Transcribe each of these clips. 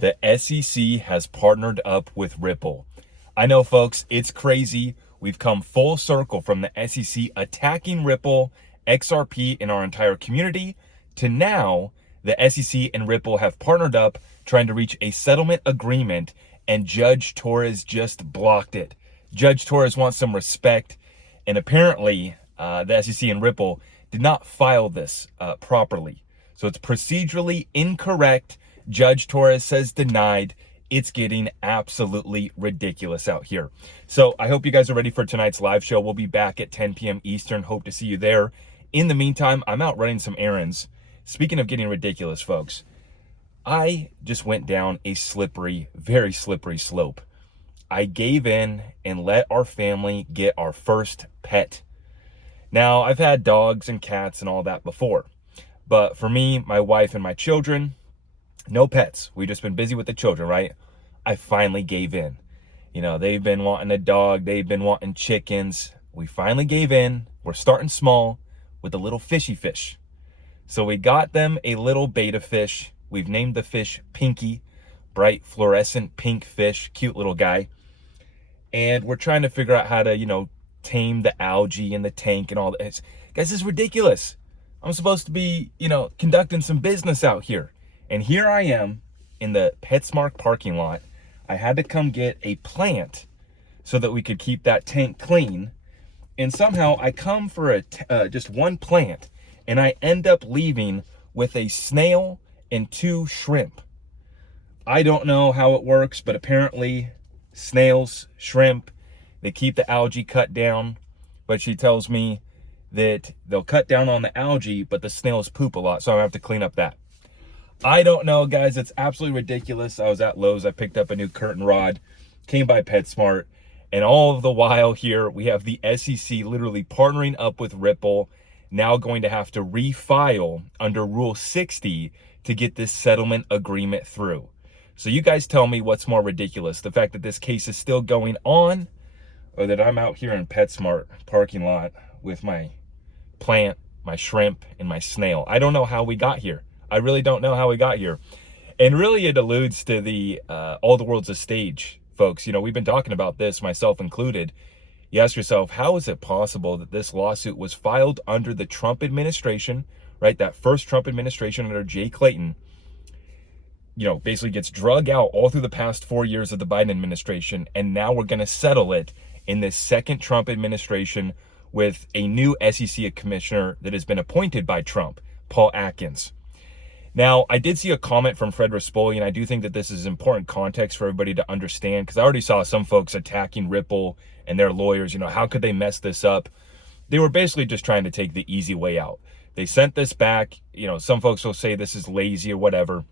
The SEC has partnered up with Ripple. I know, folks, it's crazy. We've come full circle from the SEC attacking Ripple, XRP, and our entire community to now the SEC and Ripple have partnered up trying to reach a settlement agreement, and Judge Torres just blocked it. Judge Torres wants some respect, and apparently the SEC and Ripple did not file this properly. So it's procedurally incorrect. Judge Torres says denied. It's getting absolutely ridiculous out here. So I hope you guys are ready for tonight's live show. We'll be back at 10 p.m. Eastern. Hope to see you there. In the meantime, I'm out running some errands. Speaking of getting ridiculous, folks, I just went down a slippery, very slippery slope. I gave in and let our family get our first pet. Now, I've had dogs and cats and all that before. But for me, my wife, and my children, no pets. We've just been busy with the children, right? I finally gave in. You know, they've been wanting a dog. They've been wanting chickens. We finally gave in. We're starting small with a little fishy fish. So we got them a little beta fish. We've named the fish Pinky, bright fluorescent pink fish, cute little guy. And we're trying to figure out how to, tame the algae in the tank and all that. Guys, this is ridiculous. I'm supposed to be, conducting some business out here. And here I am in the Petsmart parking lot. I had to come get a plant so that we could keep that tank clean. And somehow I come for just one plant, and I end up leaving with a snail and 2 shrimp. I don't know how it works, but apparently snails, shrimp, they keep the algae cut down. But she tells me that they'll cut down on the algae, but the snails poop a lot, so I have to clean up that. I don't know, guys. It's absolutely ridiculous. I was at Lowe's. I picked up a new curtain rod, came by Petsmart, and all of the while here, we have the SEC literally partnering up with Ripple, now going to have to refile under Rule 60 to get this settlement agreement through. So you guys tell me what's more ridiculous, the fact that this case is still going on, or that I'm out here in Petsmart parking lot with my plant, my shrimp, and my snail. I don't know how we got here. I really don't know how we got here. And really it alludes to the all the world's a stage, folks. We've been talking about this, myself included. You ask yourself, how is it possible that this lawsuit was filed under the Trump administration, right? That first Trump administration under Jay Clayton, basically gets drug out all through the past 4 years of the Biden administration. And now we're going to settle it in this second Trump administration with a new SEC commissioner that has been appointed by Trump, Paul Atkins. Now, I did see a comment from Fred Rispoli, and I do think that this is important context for everybody to understand, because I already saw some folks attacking Ripple and their lawyers. How could they mess this up? They were basically just trying to take the easy way out. They sent this back. Some folks will say this is lazy or whatever.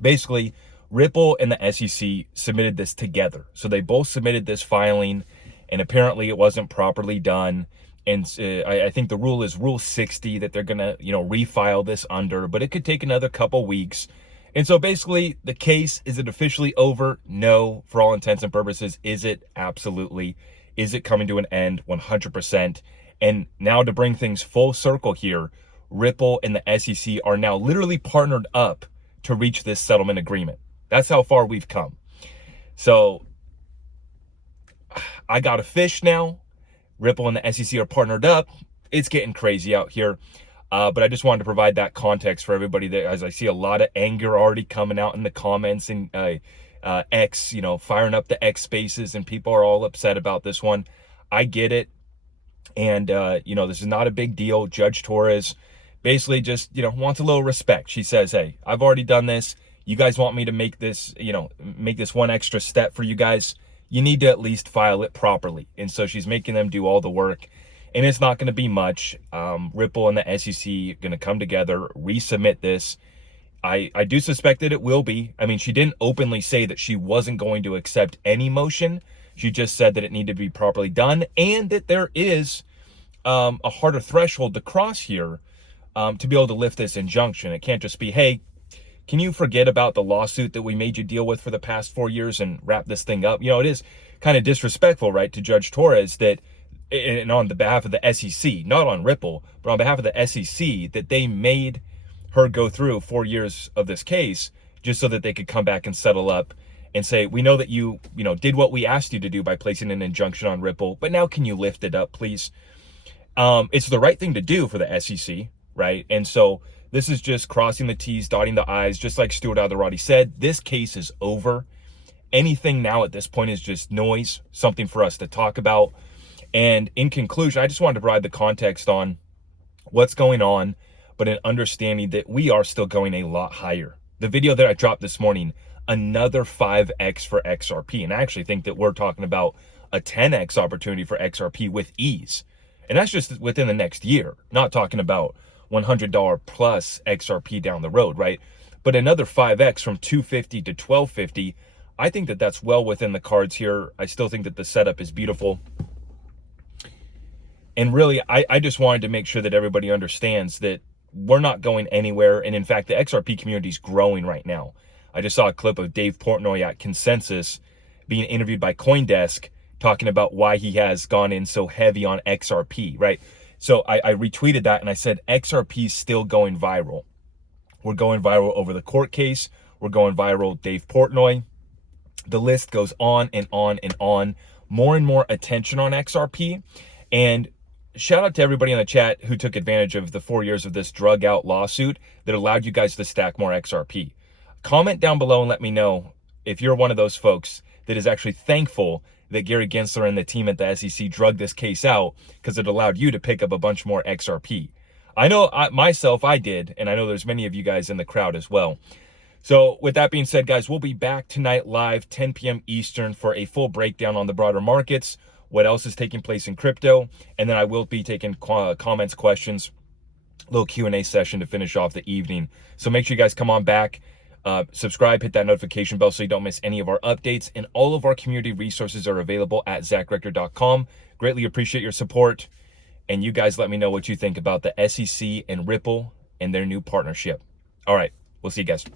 Basically, Ripple and the SEC submitted this together. So they both submitted this filing, and apparently it wasn't properly done. And I think the rule is Rule 60 that they're going to, refile this under, but it could take another couple weeks. And so basically the case, is it officially over? No, for all intents and purposes. Is it? Absolutely. Is it coming to an end? 100%. And now to bring things full circle here, Ripple and the SEC are now literally partnered up to reach this settlement agreement. That's how far we've come. So I got a fish now. Ripple and the SEC are partnered up. It's getting crazy out here. But I just wanted to provide that context for everybody, that as I see a lot of anger already coming out in the comments, and X, firing up the X spaces, and people are all upset about this one. I get it. And, this is not a big deal. Judge Torres basically just, wants a little respect. She says, hey, I've already done this. You guys want me to make this, make this one extra step for you guys. You need to at least file it properly. And so she's making them do all the work, and it's not going to be much. Ripple and the SEC are going to come together, resubmit this. I do suspect that it will be. I mean, she didn't openly say that she wasn't going to accept any motion. She just said that it needed to be properly done, and that there is a harder threshold to cross here to be able to lift this injunction. It can't just be, hey, can you forget about the lawsuit that we made you deal with for the past 4 years and wrap this thing up? It is kind of disrespectful, right, to Judge Torres, that, and on the behalf of the SEC, not on Ripple, but on behalf of the SEC, that they made her go through 4 years of this case just so that they could come back and settle up and say, we know that you did what we asked you to do by placing an injunction on Ripple, but now can you lift it up, please? It's the right thing to do for the SEC, right? And so this is just crossing the T's, dotting the I's, just like Stuart Alderati said. This case is over. Anything now at this point is just noise, something for us to talk about. And in conclusion, I just wanted to provide the context on what's going on, but an understanding that we are still going a lot higher. The video that I dropped this morning, another 5x for XRP. And I actually think that we're talking about a 10x opportunity for XRP with ease. And that's just within the next year, not talking about $100 plus XRP down the road, right? But another 5x from 250 to 1250, I think that that's well within the cards here. I still think that the setup is beautiful. And really, I just wanted to make sure that everybody understands that we're not going anywhere. And in fact, the XRP community is growing right now. I just saw a clip of Dave Portnoy at Consensus being interviewed by CoinDesk, talking about why he has gone in so heavy on XRP, right? So I retweeted that and I said, XRP is still going viral. We're going viral over the court case. We're going viral, Dave Portnoy. The list goes on and on and on. More and more attention on XRP. And shout out to everybody in the chat who took advantage of the 4 years of this drug out lawsuit that allowed you guys to stack more XRP. Comment down below and let me know if you're one of those folks that is actually thankful that Gary Gensler and the team at the SEC drug this case out because it allowed you to pick up a bunch more XRP. I know myself, I did, and I know there's many of you guys in the crowd as well. So with that being said, guys, we'll be back tonight live, 10 p.m. Eastern, for a full breakdown on the broader markets, what else is taking place in crypto, and then I will be taking comments, questions, little Q&A session to finish off the evening. So make sure you guys come on back. Subscribe, hit that notification bell so you don't miss any of our updates, and all of our community resources are available at zachrector.com. Greatly appreciate your support, and you guys let me know what you think about the SEC and Ripple and their new partnership. All right, we'll see you guys.